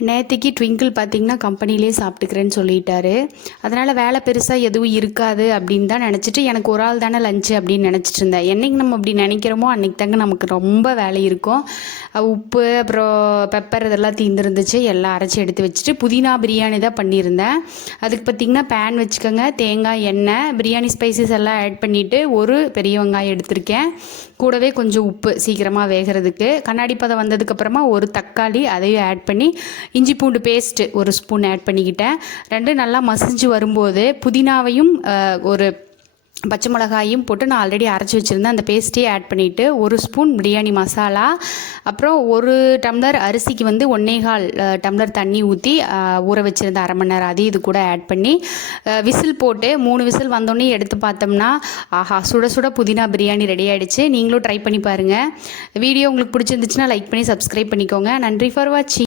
நேத்திக்கு ட்விங்கிள் பார்த்தீங்கன்னா கம்பெனிலேயே சாப்பிட்டுக்கிறேன்னு சொல்லிட்டாரு. அதனால் வேலை பெருசாக எதுவும் இருக்காது அப்படின்னு தான் நினச்சிட்டு எனக்கு ஒரு ஆள் தானே லஞ்சு அப்படின்னு நினச்சிட்டு இருந்தேன். என்றைக்கு நம்ம அப்படி நினைக்கிறோமோ அன்றைக்கி தாங்க நமக்கு ரொம்ப வேலை இருக்கும். உப்பு அப்புறம் பெப்பர் இதெல்லாம் தீர்ந்துருந்துச்சு. எல்லாம் அரைச்சி எடுத்து வச்சுட்டு புதினா பிரியாணி தான் பண்ணியிருந்தேன். அதுக்கு பார்த்திங்கன்னா பேன் வச்சுக்கோங்க, தேங்காய், எண்ணெய், பிரியாணி ஸ்பைசஸ் எல்லாம் ஆட் பண்ணிவிட்டு ஒரு பெரிய வெங்காயம் எடுத்திருக்கேன். கூடவே கொஞ்சம் உப்பு சீக்கிரமாக வேகிறதுக்கு. கண்ணாடி பதம் வந்ததுக்கப்புறமா ஒரு தக்காளி அதையும் ஆட் பண்ணி இஞ்சி பூண்டு பேஸ்ட்டு ஒரு ஸ்பூன் ஆட் பண்ணிக்கிட்டேன். ரெண்டும் நல்லா மசிஞ்சு வரும்போது புதினாவையும் ஒரு பச்சை மிளகாயும் போட்டு நான் ஆல்ரெடி அரைச்சி வச்சுருந்தேன் அந்த பேஸ்ட்டையே ஆட் பண்ணிவிட்டு ஒரு ஸ்பூன் பிரியாணி மசாலா, அப்புறம் ஒரு டம்ளர் அரிசிக்கு 1.25 டம்ளர் தண்ணி ஊற்றி ஊற வச்சுருந்த அரை மணி நேரம் அதையும் இது கூட ஆட் பண்ணி விசில் போட்டு 3 விசில் வந்தோடனே எடுத்து பார்த்தோம்னா ஆஹா, சுட சுட புதினா பிரியாணி ரெடி ஆகிடுச்சு. நீங்களும் ட்ரை பண்ணி பாருங்கள். வீடியோ உங்களுக்கு பிடிச்சிருந்துச்சுன்னா லைக் பண்ணி சப்ஸ்கிரைப் பண்ணிக்கோங்க. நன்றி ஃபார் வாட்சிங்.